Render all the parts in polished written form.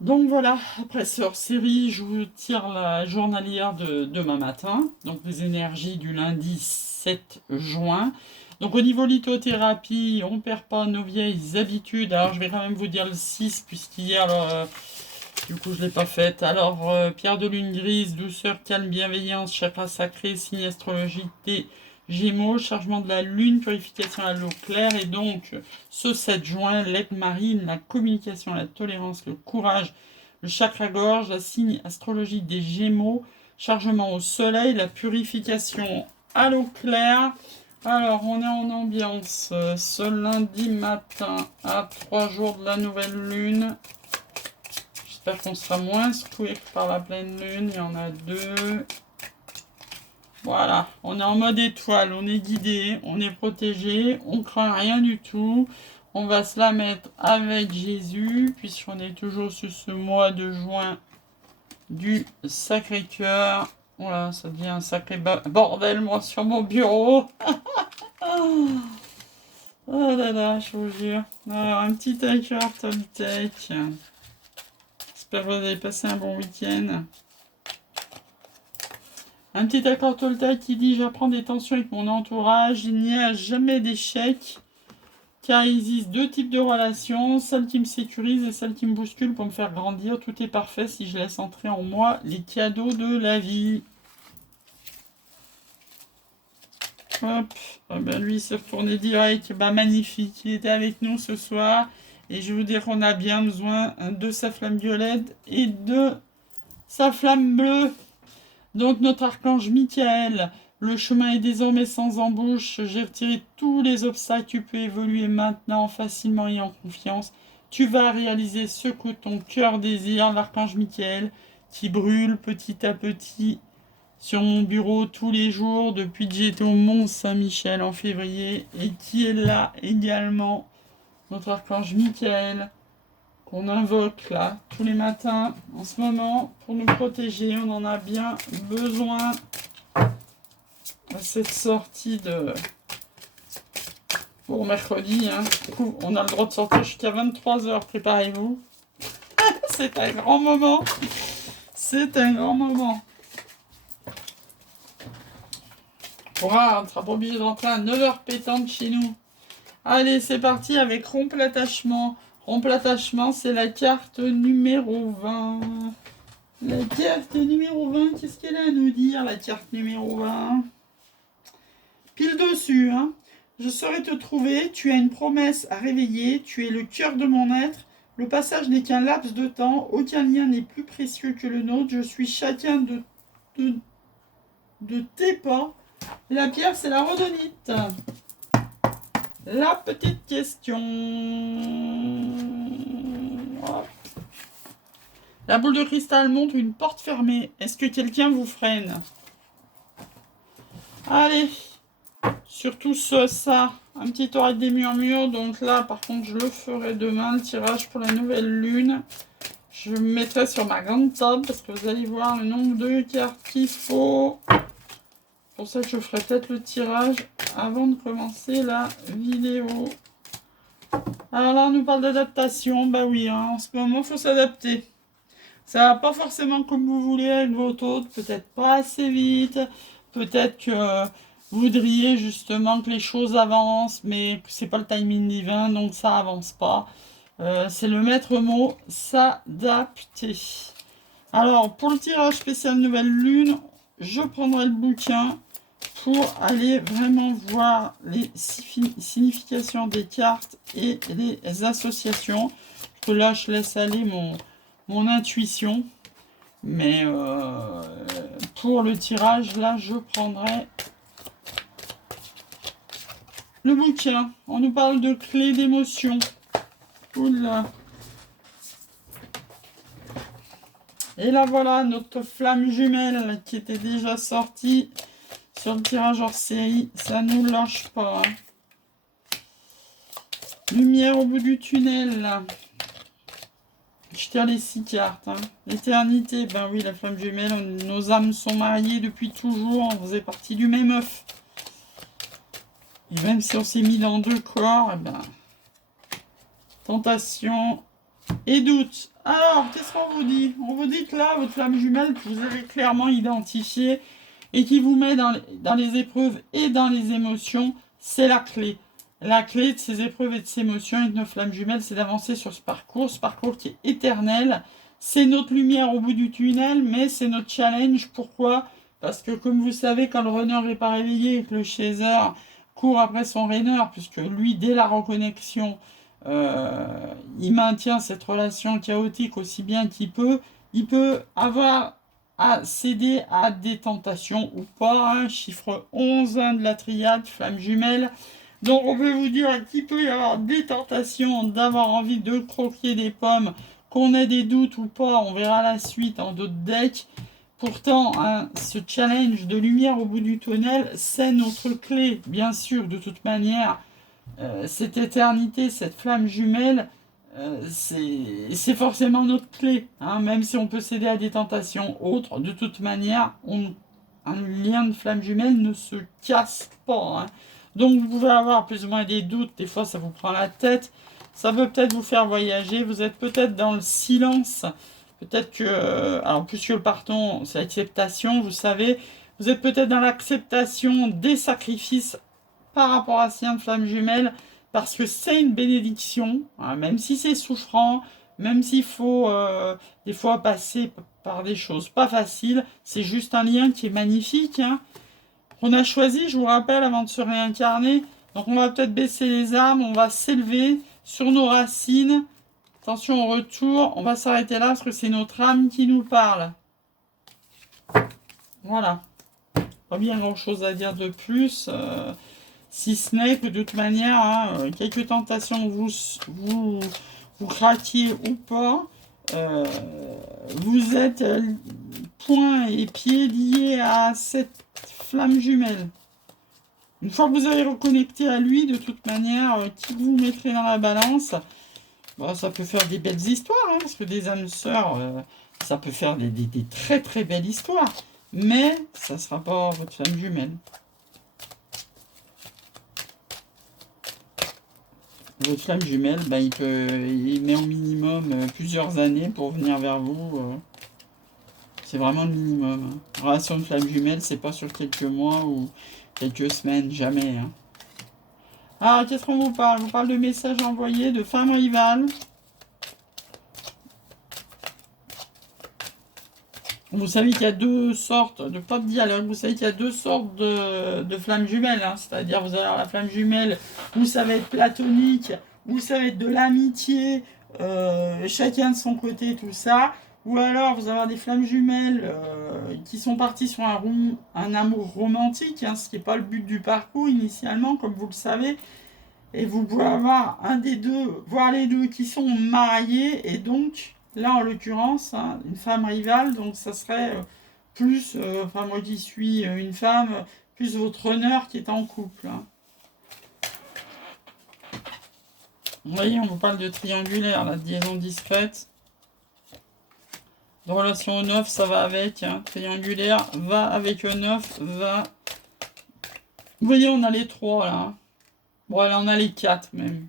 Donc voilà, après ce hors-série, je vous tire la journalière de demain matin, donc les énergies du lundi 7 juin. Donc au niveau lithothérapie, on ne perd pas nos vieilles habitudes. Alors je vais quand même vous dire le 6, puisqu'hier, du coup je ne l'ai pas faite. Alors pierre de lune grise, douceur, calme, bienveillance, chakra sacré, signe astrologique des Gémeaux, chargement de la lune, purification à l'eau claire. Et donc ce 7 juin, l'aigle marine, la communication, la tolérance, le courage, le chakra-gorge, la signe astrologique des Gémeaux, chargement au soleil, la purification à l'eau claire. Alors, on est en ambiance ce lundi matin à 3 jours de la nouvelle lune. J'espère qu'on sera moins secoué que par la pleine lune. Il y en a deux. Voilà, on est en mode étoile, on est guidé, on est protégé, on craint rien du tout. On va se la mettre avec Jésus, puisqu'on est toujours sur ce mois de juin du Sacré-Cœur. Voilà, ça devient un sacré bordel, moi, sur mon bureau. Oh là là, je vous jure. Alors, un petit accord Toltec. J'espère que vous avez passé un bon week-end. Un petit accord Toltec qui dit: j'apprends des tensions avec mon entourage, il n'y a jamais d'échec, car il existe deux types de relations, celle qui me sécurise et celle qui me bouscule pour me faire grandir. Tout est parfait si je laisse entrer en moi les cadeaux de la vie. Hop, ah ben lui il s'est retourné direct, bah magnifique, il était avec nous ce soir, et je vous dire qu'on a bien besoin de sa flamme violette et de sa flamme bleue. Donc notre archange Michael, le chemin est désormais sans embûche, j'ai retiré tous les obstacles, tu peux évoluer maintenant facilement et en confiance. Tu vas réaliser ce que ton cœur désire, l'archange Michael, qui brûle petit à petit sur mon bureau tous les jours depuis que j'étais au Mont Saint-Michel en février, et qui est là également, notre archange Michael, qu'on invoque là tous les matins en ce moment pour nous protéger. On en a bien besoin à cette sortie de pour mercredi. Du coup, on a le droit de sortir jusqu'à 23h. Préparez-vous. C'est un grand moment. C'est un grand moment. On ne sera pas obligé de rentrer à 9h pétante chez nous. Allez, c'est parti avec Rompre l'attachement. Rompre l'attachement, c'est la carte numéro 20. La carte numéro 20, qu'est-ce qu'elle a à nous dire, la carte numéro 20? Pile dessus, hein. Je saurai te trouver, tu as une promesse à réveiller, tu es le cœur de mon être. Le passage n'est qu'un laps de temps, aucun lien n'est plus précieux que le nôtre. Je suis chacun de tes pas. La pierre, c'est la rhodonite. La petite question. Hop. La boule de cristal montre une porte fermée. Est-ce que quelqu'un vous freine? Allez. Surtout ça. Un petit oreille des murmures. Donc là, par contre, je le ferai demain, le tirage pour la nouvelle lune. Je me mettrai sur ma grande table parce que vous allez voir le nombre de cartes qu'il faut. Pour ça que je ferai peut-être le tirage avant de commencer la vidéo. Alors là, on nous parle d'adaptation. Bah oui, en ce moment, il faut s'adapter. Ça va pas forcément comme vous voulez avec votre hôte, peut-être pas assez vite, peut-être que vous voudriez justement que les choses avancent, mais c'est pas le timing divin, donc ça avance pas. C'est le maître mot, s'adapter. Alors, pour le tirage spécial Nouvelle Lune, je prendrai le bouquin pour aller vraiment voir les significations des cartes et les associations. Parce que là, je laisse aller mon intuition. Mais pour le tirage, là, je prendrai le bouquin. On nous parle de clés d'émotion. Oula. Et là, voilà, notre flamme jumelle qui était déjà sortie sur le tirage hors série. Ça nous lâche pas. Lumière au bout du tunnel, là. Je tire les 6 cartes. L'éternité, ben oui, la flamme jumelle, nos âmes sont mariées depuis toujours. On faisait partie du même œuf. Et même si on s'est mis dans deux corps, eh ben, tentation et doute. Alors, qu'est-ce qu'on vous dit? On vous dit que là, votre flamme jumelle, que vous avez clairement identifié et qui vous met dans les épreuves et dans les émotions, c'est la clé. La clé de ces épreuves et de ces émotions et de nos flammes jumelles, c'est d'avancer sur ce parcours qui est éternel. C'est notre lumière au bout du tunnel, mais c'est notre challenge. Pourquoi? Parce que comme vous savez, quand le runner n'est pas réveillé et que le chaser court après son rainer, puisque lui, dès la reconnexion, euh, il maintient cette relation chaotique aussi bien qu'il peut, il peut avoir à céder à des tentations ou pas. Hein, chiffre 11 hein, de la triade, flamme jumelle. Donc on peut vous dire qu'il peut y avoir des tentations d'avoir envie de croquer des pommes, qu'on ait des doutes ou pas, on verra la suite en d'autres decks. Pourtant, hein, ce challenge de lumière au bout du tunnel, c'est notre clé, bien sûr, de toute manière. Cette éternité, cette flamme jumelle, c'est forcément notre clé. Hein, même si on peut céder à des tentations autres, de toute manière, un lien de flamme jumelle ne se casse pas. Hein. Donc vous pouvez avoir plus ou moins des doutes, des fois ça vous prend la tête, ça peut peut-être vous faire voyager, vous êtes peut-être dans le silence, peut-être que, alors puisque le pardon c'est l'acceptation, vous savez, vous êtes peut-être dans l'acceptation des sacrifices par rapport à Sien de flamme jumelle, parce que c'est une bénédiction, hein, même si c'est souffrant, même s'il faut des fois passer par des choses pas faciles, c'est juste un lien qui est magnifique. Hein. On a choisi, je vous rappelle, avant de se réincarner, donc on va peut-être baisser les armes, on va s'élever sur nos racines. Attention au retour, on va s'arrêter là parce que c'est notre âme qui nous parle. Voilà. Pas bien grand-chose à dire de plus. Si ce n'est que de toute manière, hein, quelques tentations vous craquiez ou pas, vous êtes poings et pieds liés à cette flamme jumelle. Une fois que vous avez reconnecté à lui, de toute manière, qui vous mettrez dans la balance, bah, ça peut faire des belles histoires, hein, parce que des âmes sœurs, ça peut faire des très très belles histoires. Mais ça ne sera pas votre flamme jumelle. Votre flamme jumelle, bah, il met au minimum plusieurs années pour venir vers vous. C'est vraiment le minimum. Hein. Relation de flamme jumelle, c'est pas sur quelques mois ou quelques semaines, jamais. Hein. Ah, qu'est-ce qu'on vous parle? On vous parle de messages envoyés, de femmes rivales. Vous savez qu'il y a deux sortes, de pas de dialogue, vous savez qu'il y a deux sortes de flammes jumelles. Hein. C'est-à-dire, vous avez la flamme jumelle où ça va être platonique, où ça va être de l'amitié, chacun de son côté, tout ça. Ou alors, vous avez des flammes jumelles qui sont parties sur un amour romantique, hein, ce qui n'est pas le but du parcours initialement, comme vous le savez. Et vous pouvez avoir un des deux, voire les deux, qui sont mariés, et donc, là en l'occurrence, hein, une femme rivale, donc ça serait plus, enfin moi qui suis une femme, plus votre honneur qui est en couple. Hein. Vous voyez, on vous parle de triangulaire, la liaison discrète. De relation au 9, ça va avec. Hein. Triangulaire va avec le 9, va. Vous voyez, on a les 3 là. Hein. Bon, là, on a les 4 même.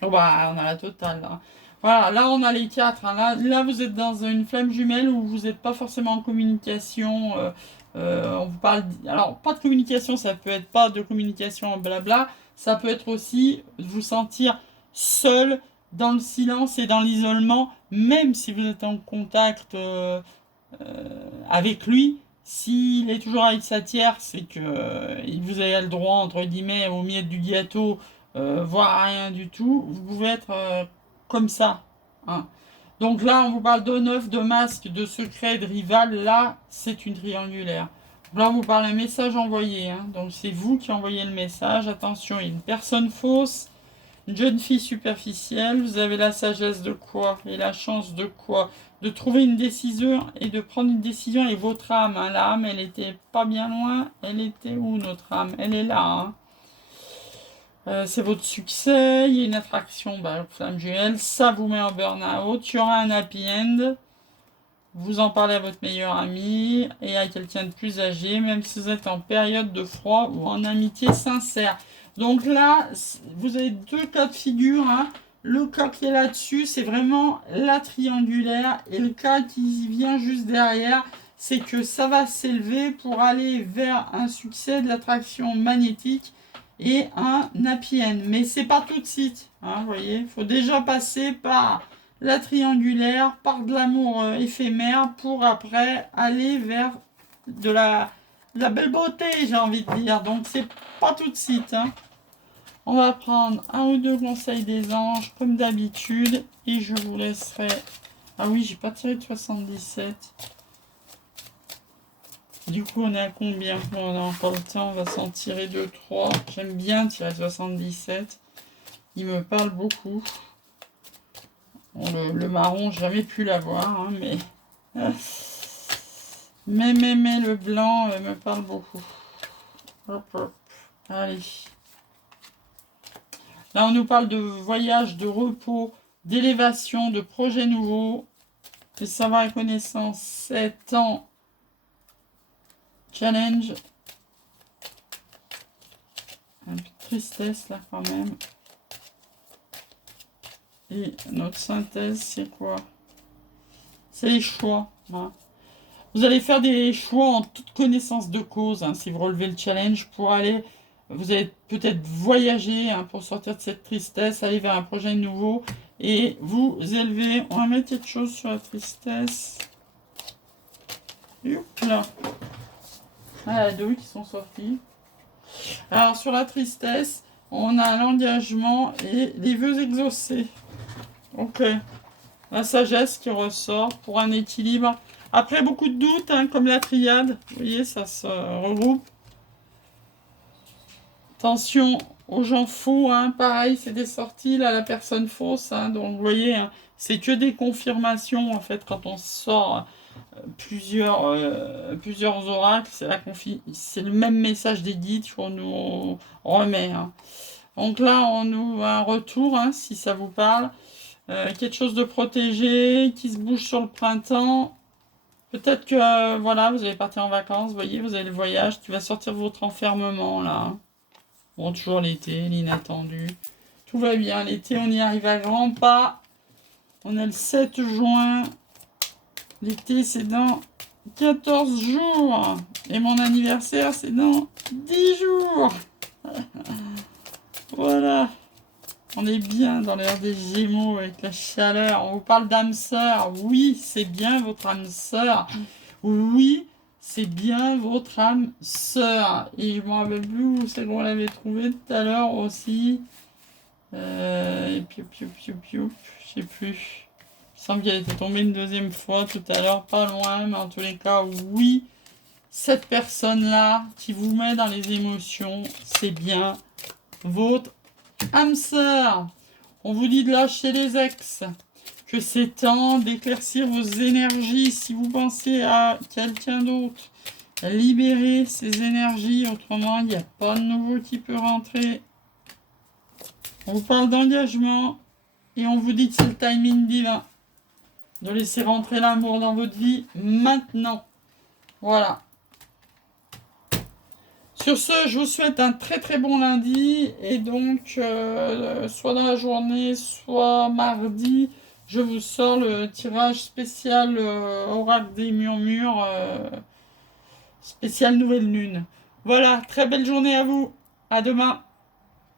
Oh, bah, on a la totale là. Voilà, là on a les 4. Hein. Là, vous êtes dans une flamme jumelle où vous n'êtes pas forcément en communication. On vous parle. Alors, pas de communication, ça peut être pas de communication, blabla. Ça peut être aussi vous sentir seul dans le silence et dans l'isolement, même si vous êtes en contact avec lui. S'il est toujours avec sa tierce, c'est que vous avez le droit, entre guillemets, aux miettes du gâteau, voire à rien du tout. Vous pouvez être comme ça. Hein. Donc là, on vous parle de neuf, de masque, de secret, de rival. Là, c'est une triangulaire. Là, on vous parle d'un message envoyé. Hein. Donc c'est vous qui envoyez le message. Attention, il y a une personne fausse, une jeune fille superficielle. Vous avez la sagesse de quoi? Et la chance de quoi? De trouver une décision et de prendre une décision avec votre âme. Hein. L'âme, elle était pas bien loin. Elle était où, notre âme? Elle est là. Hein. C'est votre succès, il y a une attraction, bah, flamme jumelle, ça vous met en burn-out, il y aura un happy end, vous en parlez à votre meilleur ami et à quelqu'un de plus âgé, même si vous êtes en période de froid ou en amitié sincère. Donc là, vous avez deux cas de figure. Hein. le cas qui est là-dessus, c'est vraiment la triangulaire. Et le cas qui vient juste derrière, c'est que ça va s'élever pour aller vers un succès de l'attraction magnétique et un happy end. Mais c'est pas tout de suite. Hein, vous voyez, il faut déjà passer par la triangulaire, par de l'amour éphémère pour après aller vers de la belle beauté, j'ai envie de dire. Donc c'est pas tout de suite. Hein. On va prendre un ou deux conseils des anges, comme d'habitude. Et je vous laisserai... Ah oui, j'ai pas tiré de 77. Du coup, on est à combien? On a encore le temps, on va s'en tirer 2, 3. J'aime bien tirer 77. Il me parle beaucoup. Bon, le marron, j'ai jamais pu l'avoir, hein, mais... Mais le blanc me parle beaucoup. Hop, hop. Allez. Là, on nous parle de voyage, de repos, d'élévation, de projets nouveaux, de savoir et connaissance, 7 ans, challenge. Un peu de tristesse là quand même. Et notre synthèse, c'est quoi? C'est les choix. Hein. Vous allez faire des choix en toute connaissance de cause, hein, si vous relevez le challenge, pour aller... Vous allez peut-être voyager hein, pour sortir de cette tristesse, aller vers un projet nouveau et vous élever. On va mettre quelque chose sur la tristesse. Hop là. Ah, deux qui sont sortis. Alors sur la tristesse, on a l'engagement et les vœux exaucés. Ok. La sagesse qui ressort pour un équilibre. Après beaucoup de doutes, hein, comme la triade, vous voyez, ça se regroupe. Attention aux gens faux, hein, pareil, c'est des sorties, là, la personne fausse, hein, donc vous voyez, hein, c'est que des confirmations, en fait, quand on sort plusieurs oracles, c'est le même message des guides qu'on nous remet. Hein. Donc là, on nous a un retour, hein, si ça vous parle, quelque chose de protégé, qui se bouge sur le printemps. Peut-être que, voilà, vous allez partir en vacances, vous voyez, vous avez le voyage, qui va sortir de votre enfermement, là, hein. Bon, toujours l'été, l'inattendu. Tout va bien. L'été, on y arrive à grands pas. On a le 7 juin. L'été, c'est dans 14 jours. Et mon anniversaire, c'est dans 10 jours. Voilà. On est bien dans l'ère des Gémeaux avec la chaleur. On vous parle d'âme sœur. Oui, c'est bien votre âme sœur. Oui, c'est bien votre âme sœur. Et je me rappelle plus où c'est qu'on l'avait trouvé tout à l'heure aussi. Et puis, je sais plus. Il semble qu'elle était tombée une deuxième fois tout à l'heure, pas loin, mais en tous les cas, oui, cette personne-là qui vous met dans les émotions, c'est bien votre âme sœur. On vous dit de lâcher les ex, que c'est temps d'éclaircir vos énergies si vous pensez à quelqu'un d'autre. Libérez ces énergies, autrement il n'y a pas de nouveau qui peut rentrer. On vous parle d'engagement et on vous dit que c'est le timing divin. De laisser rentrer l'amour dans votre vie maintenant. Voilà. Sur ce, je vous souhaite un très très bon lundi. Et donc, soit dans la journée, soit mardi, je vous sors le tirage spécial Oracle des Murmures, spécial Nouvelle Lune. Voilà, très belle journée à vous. À demain.